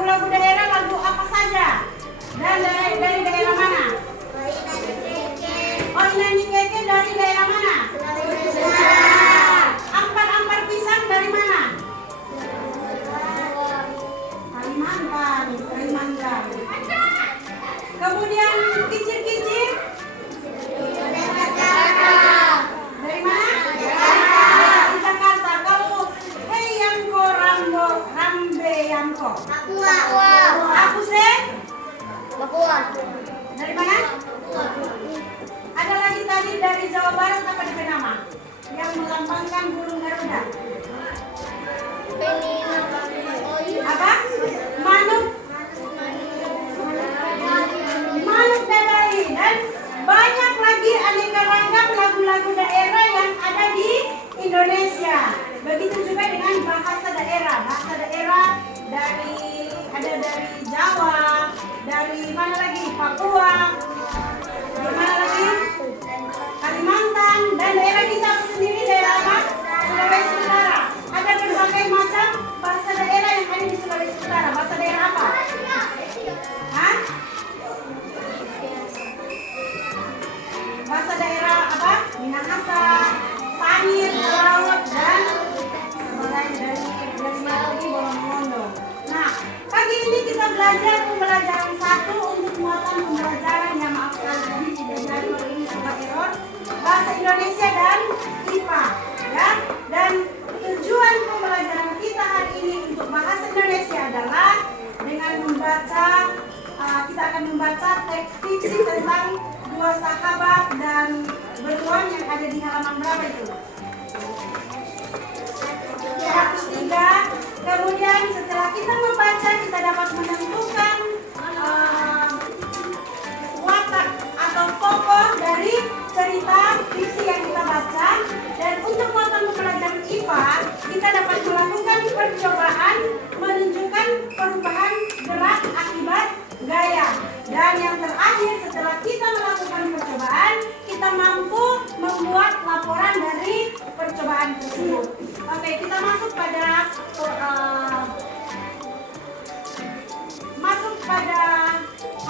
lagu-lagu daerah, lagu apa saja? Dan dari daerah mana? Oh, nyanyi keke dari daerah mana? Ampar-ampar pisang dari mana? Kalimantan. Kemudian kicir-kicir dari mana? Di Jakarta. Kalau hey yamko rambo rambe yamko. Aku se? Dari mana? Ada lagi tadi dari Jawa Barat apa di nama? Yang melambangkan burung Garuda. Apa? Manuk dadari. Dan banyak lagi aneka ragam lagu-lagu daerah yang ada di Indonesia. Begitu juga dengan bahasa daerah. Bahasa daerah ada dari Jawa, dari mana lagi? Papua, dari mana lagi? Kalimantan, dan daerah kita sendiri daerah apa? Sulawesi Utara. Ada berbagai macam bahasa daerah yang ada di Sulawesi Utara. Bahasa daerah apa? Hah? Bahasa daerah apa? Minahasa, Sangir, Laut, dan dari mana lagi? Bolomondo. Nah, pagi ini kita belajar pembelajaran 1 untuk muatan pembelajaran yang maaf sekali dipelajari oleh ini Pak Error, bahasa Indonesia dan IPA, ya. Dan tujuan pembelajaran kita hari ini untuk bahasa Indonesia adalah dengan membaca, kita akan membaca teks fiksi tentang dua sahabat dan beruang yang ada di halaman berapa itu? 103. Kemudian setelah kita membaca, kita dapat menentukan watak atau tokoh dari cerita fiksi yang kita baca. Dan untuk muatan pembelajaran IPA, kita dapat melakukan percobaan menunjukkan perubahan gerak akibat gaya. Dan yang terakhir, setelah kita melakukan percobaan, kita mampu membuat laporan dari percobaan tersebut. Oke, kita masuk pada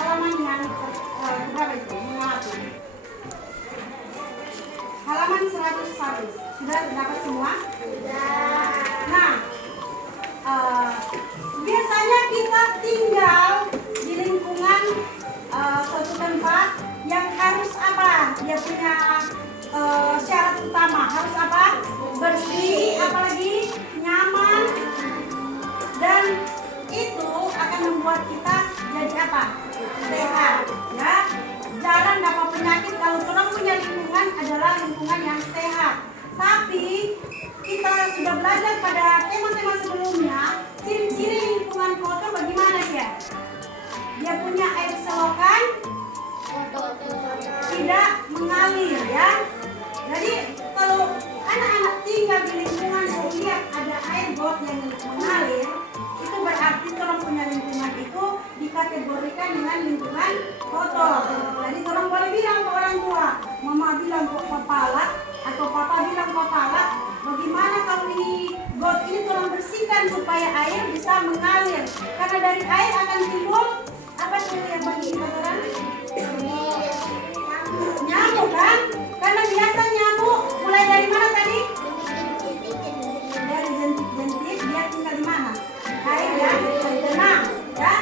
halaman yang berapa itu? Halaman 101. Sudah dapat semua? Sudah. Nah, biasanya kita tinggal di lingkungan suatu tempat yang harus apa? Dia punya syarat utama harus apa? Bersih, apalagi nyaman, dan itu akan membuat kita jadi apa? Sehat, ya. Jarang dapat penyakit kalau orang punya lingkungan adalah lingkungan yang sehat. Tapi kita sudah belajar pada tema-tema sebelumnya, ciri-ciri lingkungan kotor bagaimana dia? Dia punya air selokan tidak mengalir, ya. Jadi kalau anak-anak tinggal di lingkungan lihat ada air got yang mengalir, itu berarti orang punya lingkungan itu dikategorikan dengan lingkungan kotor. Jadi orang boleh bilang ke orang tua, mama bilang ke kepala atau papa bilang kepala, bagaimana kalau ini got ini tolong bersihkan supaya air bisa mengalir. Karena dari air akan timbul apa tuh yang bagi kotoran? Nyamuk kan? Karena biasa nyamuk mulai dari mana tadi? Dari jentik-jentik, dia tinggal di mana? Air yang tenang, ya.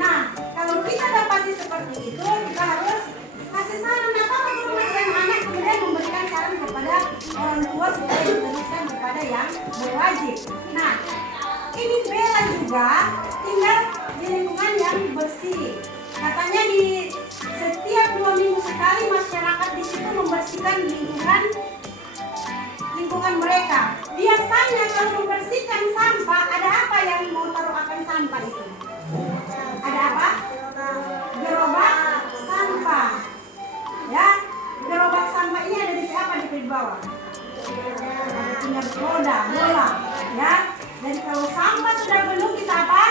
Nah, kalau kita dapati seperti itu, kita harus kasih saran apa untuk anak-anak, kemudian memberikan saran kepada orang tua supaya diteruskan kepada yang berwajib. Nah, ini Bella juga tinggal di lingkungan yang bersih. Katanya di setiap 2 minggu sekali masyarakat di situ membersihkan lingkungan mereka. Biasanya kalau membersihkan sampah, ada apa yang mau taruh akan sampah itu? Ada apa? Gerobak sampah. Ya, gerobak sampah ini ada di apa di bawah? Punya roda, bola. Ya, jadi kalau sampah sudah penuh kita apa?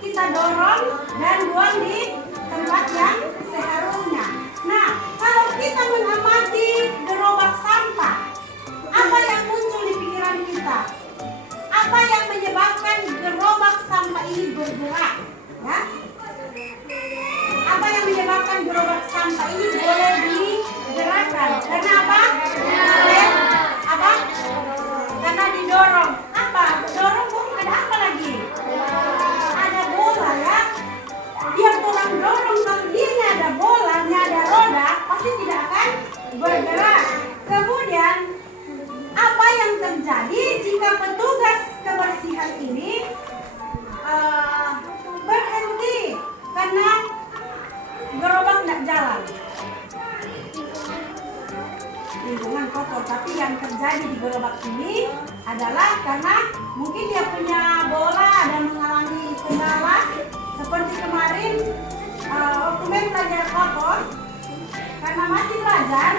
Kita dorong dan buang di tempat yang seharusnya. Nah, kalau kita mengamati gerobak sampah, apa yang muncul di pikiran kita? Apa yang menyebabkan gerobak sampah ini bergerak? terjadi jika petugas kebersihan ini berhenti karena gerobak tidak jalan? Lingkungan kotor, tapi yang terjadi di gerobak ini adalah karena mungkin dia punya bola ada mengalami kendala seperti kemarin waktu belajar kotor karena masih belajar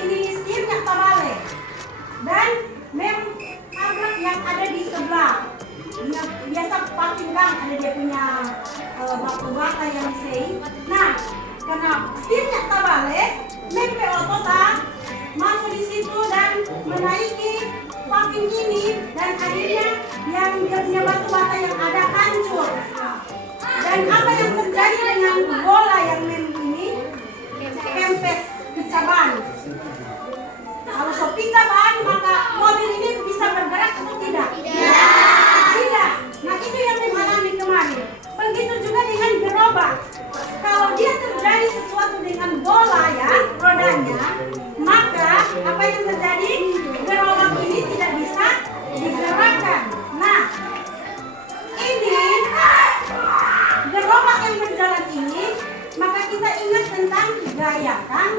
ini setirnya terbalik dan tabrak yang ada di sebelah. Biasa parking gang ada dia punya batu-bata yang sei. Nah, karena setirnya terbalik, PO masuk di situ dan menaiki parking ini dan akhirnya yang dia punya batu-bata yang ada hancur. Dan apa yang terjadi dengan bola yang ini? Kempes pecah ban. Kalau so pecah ban, maka mobil ini bisa bergerak atau tidak? Tidak. Nah, itu yang mengalami kemarin. Begitu juga dengan gerobak. Kalau dia terjadi sesuatu dengan bola ya, rodanya, maka apa yang terjadi? Gerobak ini tidak bisa digerakkan. Nah, ini gerobak yang berjalan ini, maka kita ingat tentang gaya kan?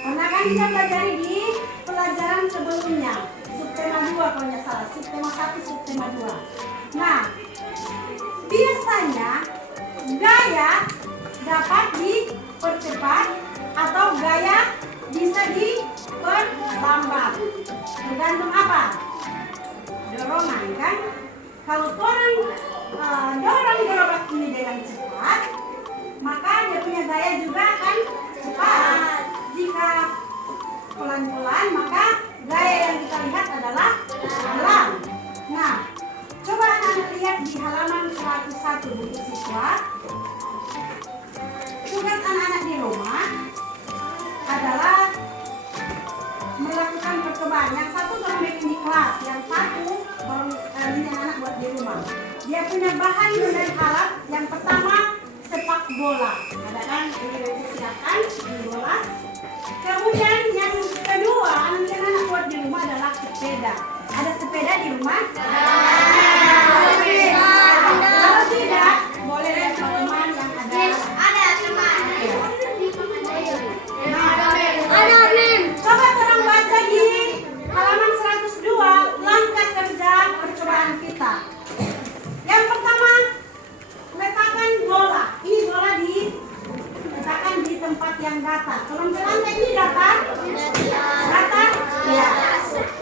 Karena kan kita pelajari di pelajaran sebelumnya, subtema 2 kalau tidak salah, subtema 1, subtema 2. Nah, biasanya gaya dapat dipercepat atau gaya bisa diperlambat. Tergantung apa? Dorongan kan? Kalau orang dorong gerobak ini dengan cepat, maka dia punya gaya juga akan cepat. Jika pelan-pelan, maka gaya yang kita lihat adalah pelan. Nah, coba anak-anak lihat di halaman 101 buku siswa. Tugas anak-anak di rumah adalah melakukan percobaan. Yang satu tolong bikin di kelas, yang satu tolong ini anak buat di rumah. Dia punya bahan dan alat. Yang pertama sepak bola. Ada kan? Ini nanti silakan ini bola. Kemudian yang kedua anak-anak buat di rumah adalah sepeda. Ada sepeda di rumah? Kalau tidak, boleh lihat teman yang ada. Ada teman. Coba orang baca di halaman 102 langkah kerja percobaan kita. Yang pertama, letakkan bola. Ini bola diletakkan di tempat yang datar. Kalau ke lantai ini datar? Datar? Ya.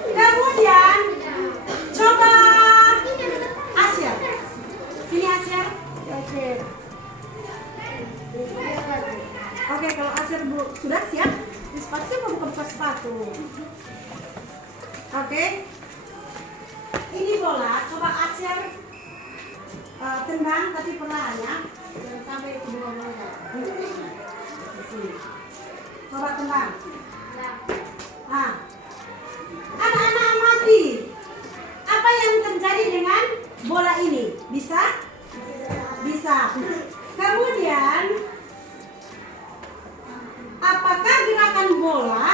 Kemudian coba Asia. Sini Asia. Oke, kalau Asia sudah siap, di sepatu buka sepatu. Oke. Ini bola, coba Asia tendang tapi perlahan ya. Jangan sampai kedua bola. Coba tendang. Nah, anak-anak amati. Apa yang terjadi dengan bola ini? Bisa? Bisa. Kemudian, apakah gerakan bola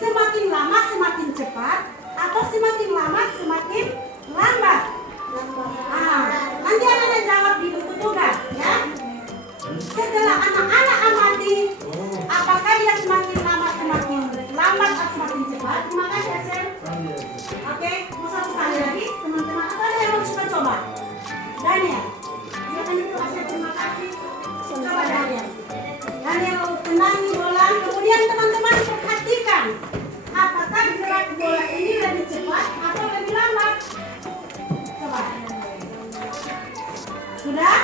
semakin lama semakin cepat atau semakin lama semakin lambat? Nanti anak-anak jawab di buku tugas ya. Setelah anak-anak amati, apakah dia semakin lama semakin lambat atau semakin cepat? Terima kasih Asep. Oke, mau satu kali lagi teman-teman. Atau ada yang mau coba? Daniel. Dia kan itu Asep, terima kasih. Coba Daniel. Daniel tendangi bola. Kemudian teman-teman perhatikan, apakah gerak bola ini lebih cepat atau lebih lambat? Coba. Sudah?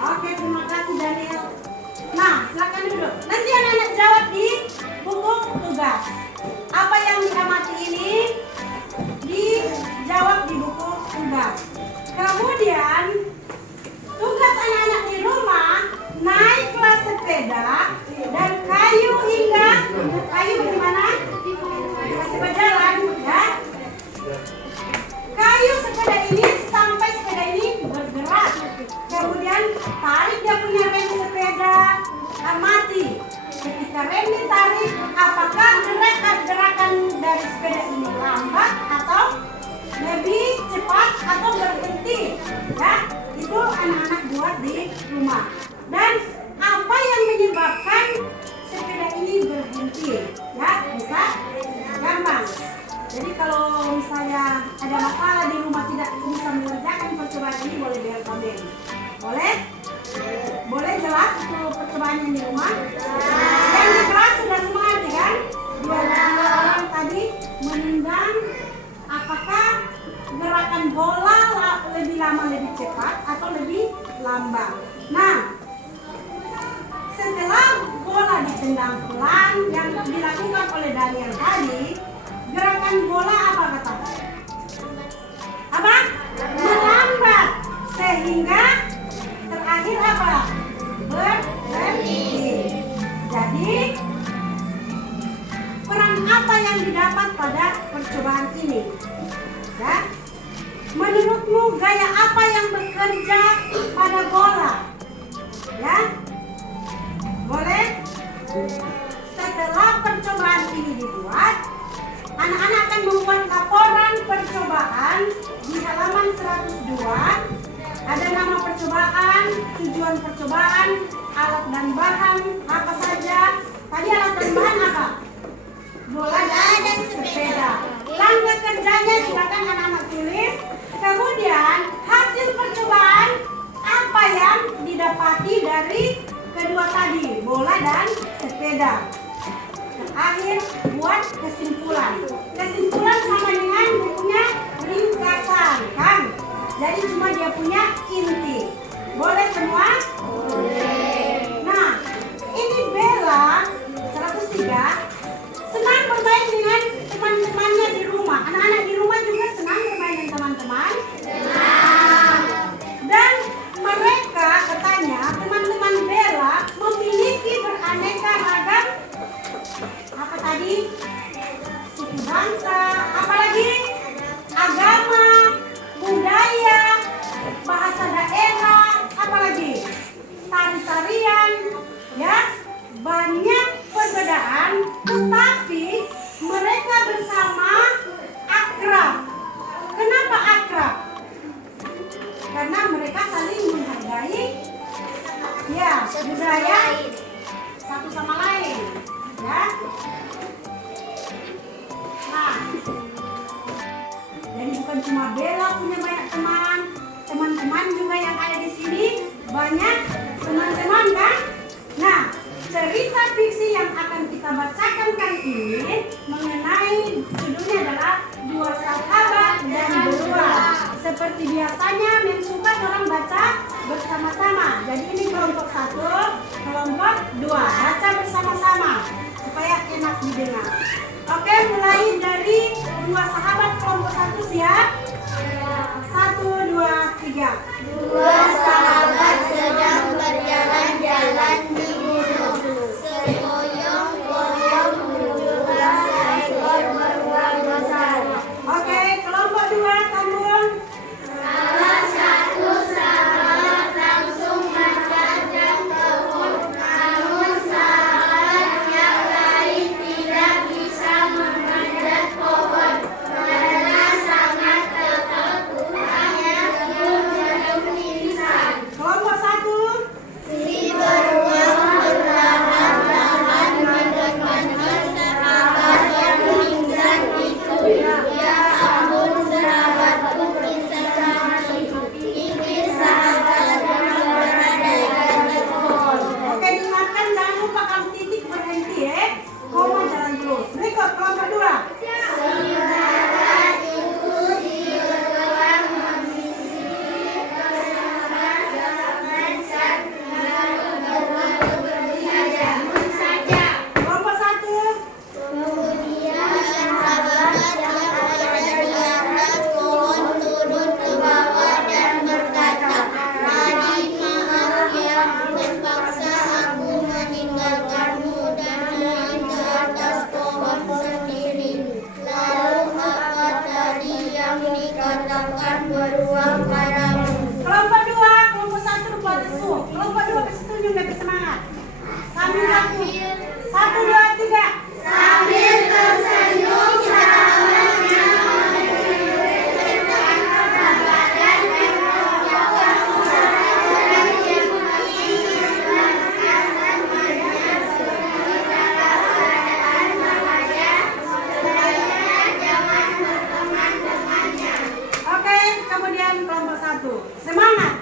Oke, terima kasih Daniel. Nah, silakan duduk. Nanti anak-anak jawab di buku tugas. Apa yang diamati ini dijawab di buku tugas. Kemudian tugas anak-anak di rumah, naiklah sepeda dan kayu hingga kayu di mana? Masih berjalan ya. Kayu sepeda ini sampai sepeda ini bergerak. Kemudian tarik dia punya rem sepeda, amati. Ketika rem ditarik, apakah gerakan dongeng. Boleh? Boleh jelas untuk percobaannya di rumah? Yang di kelas sudah semua ngerti kan? Dua orang tadi menendang. Apakah gerakan bola lebih lama lebih cepat atau lebih lambat? Nah, setelah bola ditendang pelan yang dilakukan oleh Daniel tadi, gerakan bola apa kata? Apa? Melambat, sehingga terakhir apa? Berhenti. Jadi peran apa yang didapat pada percobaan ini? Ya? Menurutmu gaya apa yang bekerja pada bola? Ya? Boleh? Setelah percobaan ini dibuat, anak-anak akan membuat laporan percobaan di halaman 102. Ada nama percobaan, tujuan percobaan, alat dan bahan apa saja. Tadi alat dan bahan apa? Bola dan sepeda. Langkah kerjanya silakan anak-anak tulis. Kemudian hasil percobaan apa yang didapati dari kedua tadi, bola dan sepeda. Terakhir buat kesimpulan. Kesimpulan sama dengan bukunya ringkasan, kan? Jadi cuma dia punya inti. Boleh semua? Boleh. Nah, ini Bella 103 senang bermain dengan teman-temannya di rumah. Anak-anak di rumah juga senang bermain dengan teman-teman. Dan mereka katanya teman-teman Bella memiliki beraneka ragam apa tadi? Suku bangsa, apalagi agama, budaya, bahasa daerah, apalagi tari-tarian, ya, banyak perbedaan, tetapi mereka bersama akrab. Kenapa akrab? Karena mereka saling menghargai, ya, budaya satu sama lain, ya. Nah, jadi bukan cuma Bella punya banyak teman, teman-teman juga yang ada di sini banyak teman-teman, kan? Nah, cerita fiksi yang akan kita bacakan kali ini mengenai judulnya adalah Dua Sahabat dan Beruang. Seperti biasanya suka orang baca bersama-sama. Jadi ini kelompok 1, kelompok 2. Baca bersama-sama supaya enak didengar. Oke, mulai dari Dua Sahabat kelompok 1 siap? 1, 2, 3. Dua sahabat sedang berjalan-jalan di gunung. Segoyong-goyong muncullah seekor beruang besar. Oke, kelompok 2 sambung. Salah satu sahabat langsung mendadak ke pohon. Namun sahabat yang lain tidak bisa memanjat pohon karena sangat ketakutannya pun pingsan. Kelompok 1. Si beruang perlahan-lahan mendekati sahabat yang pingsan itu. Ya ampun, sahabatku pingsan. Pikir sahabat yang berada di pohon. Oke, diingatkan jangan lupa kalau titik berhenti ya. Koma jalan terus. Berikut kelompok 2. Saudara itu si beruang memiliki sahabat saja. Kelompok 1. Kemudian sahabat yang ada di atas pohon turun ke bawah dan berkata, "Adik, maaf ya, terpaksa aku meninggalkanmu dan naik ke atas pohon sendiri." Lalu apa tadi yang dikatakan beruang padamu? Kelompok 2. Kelompok 1 lupa lesu. Kelompok 2 kasih tunjuk dan semangat. Sambil 1, 2, 3. Sambil tersenyum, sahabatnya memberikan persahabatan dan mengucapkan suara orang yang menginginkan temannya seperti dalam keadaan bahaya supaya jangan berteman dengannya. Oke, kemudian kelompok 1. Semangat.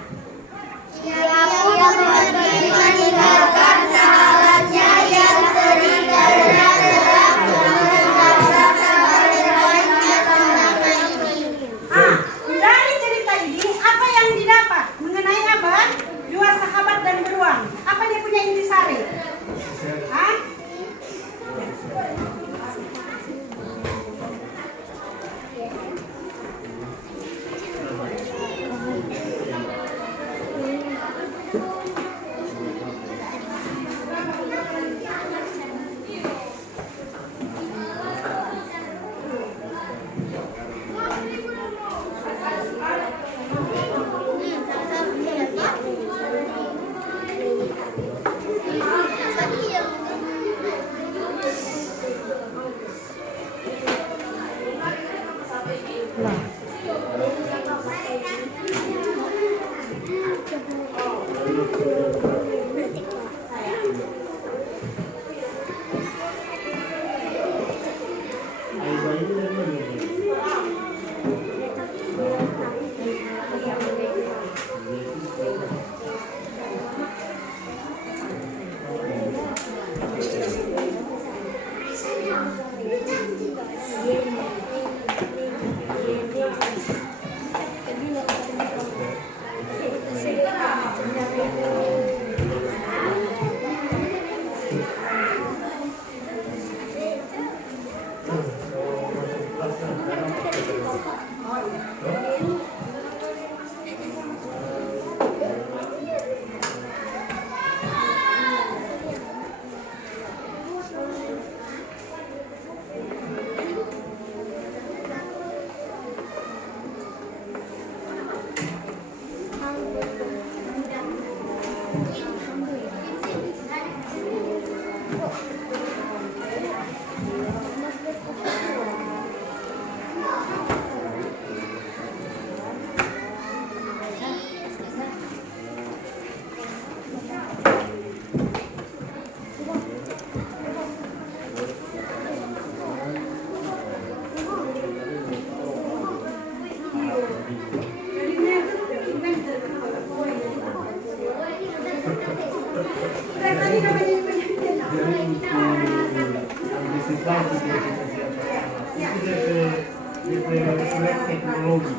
teknologi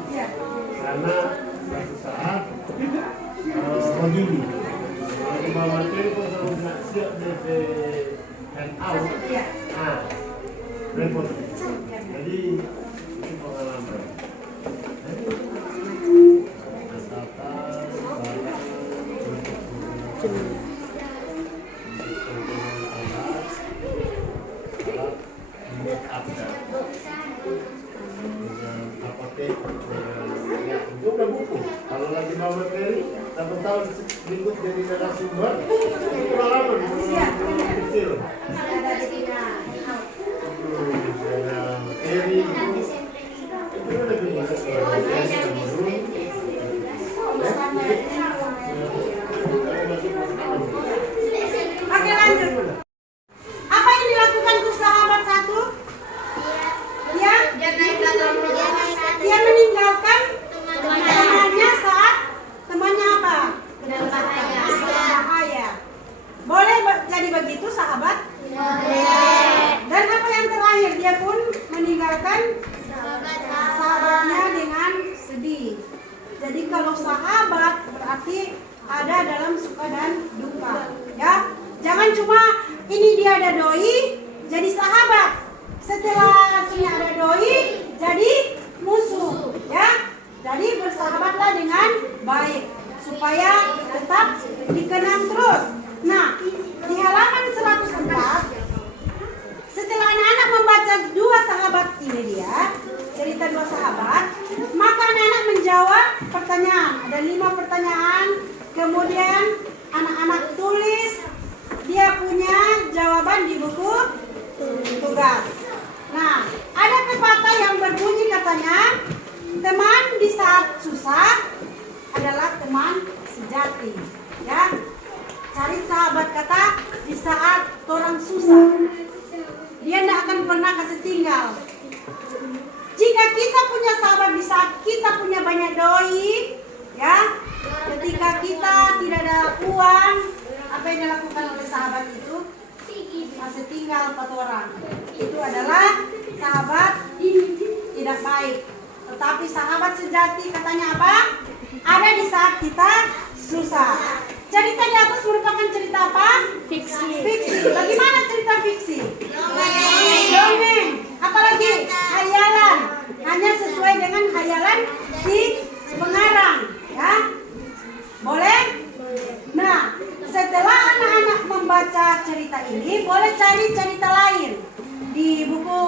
karena suatu saat begini bawa telepon kalau nggak siap DP hand out repot jadi itu pengalaman kalau lagi mau materi, tahun berikut jadi narasumber, pengalaman kecil. Ada materi, itu lebih banyak Oke, lanjut. Apa yang dilakukan tuh sahabat satu? Dia meninggalkan temannya saat temannya apa? Dalam bahaya. Boleh jadi begitu sahabat? Boleh. Dan apa yang terakhir? Dia pun meninggalkan sahabatnya dengan sedih. Jadi kalau sahabat berarti ada dalam suka dan duka. Ya, jangan cuma ini dia ada doi jadi sahabat. Setelah sudah ada doi jadi musuh. Ya. Jadi bersahabatlah dengan baik supaya tetap dikenang terus. Nah, di halaman 104 setelah anak-anak membaca dua sahabat ini dia, cerita dua sahabat, maka anak-anak menjawab pertanyaan. Ada 5 pertanyaan. Kemudian anak-anak tulis dia punya jawaban di buku tugas. Nah, ada pepatah yang berbunyi katanya, teman di saat susah adalah teman sejati. Ya, cari sahabat kata di saat orang susah. Dia tidak akan pernah kasih tinggal. Jika kita punya sahabat di saat kita punya banyak doi, ya, ketika kita tidak ada uang, apa yang dilakukan oleh sahabat itu? Masih tinggal 4 orang. Itu adalah sahabat tidak baik. Tetapi sahabat sejati katanya apa? Ada di saat kita susah. Cerita di atas merupakan cerita apa? Fiksi. Bagaimana cerita fiksi? Dongeng. Apalagi hayalan. Hanya sesuai dengan hayalan si pengarang. Ya, boleh? Nah, setelah anak-anak membaca cerita ini, boleh cari cerita lain di buku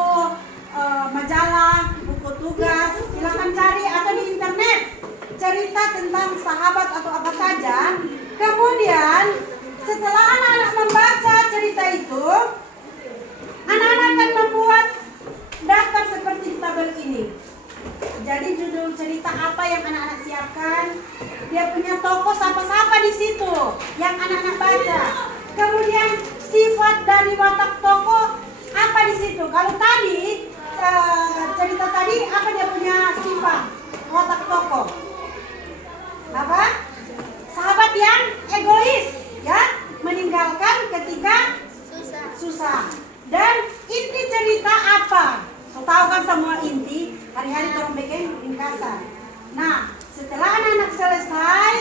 majalah, buku tugas, silakan cari atau di internet cerita tentang sahabat atau apa saja. Kemudian setelah anak-anak membaca cerita itu, anak-anak akan membuat daftar seperti di tabel ini. Jadi judul cerita apa yang anak-anak siapkan, dia punya tokoh siapa-siapa di situ yang anak-anak baca. Kemudian sifat dari watak tokoh apa di situ. Kalau tadi cerita tadi apa dia punya sifat watak tokoh? Apa? Sahabat yang egois, ya, meninggalkan ketika susah. Dan inti cerita apa? So, tahu kan semua inti, hari-hari orang bikin ringkasan. Nah, setelah anak-anak selesai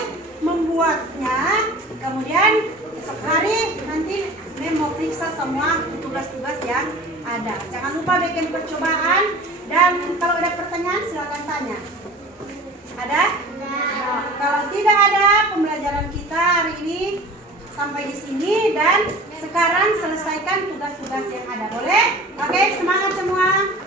membuatnya, kemudian esok hari nanti Mem mau periksa semua tugas-tugas yang ada. Jangan lupa bikin percobaan dan kalau ada pertanyaan silakan tanya. Ada? Nah, kalau tidak ada, pembelajaran kita hari ini sampai di sini dan sekarang selesaikan tugas-tugas yang ada. Boleh? Oke, semangat semua.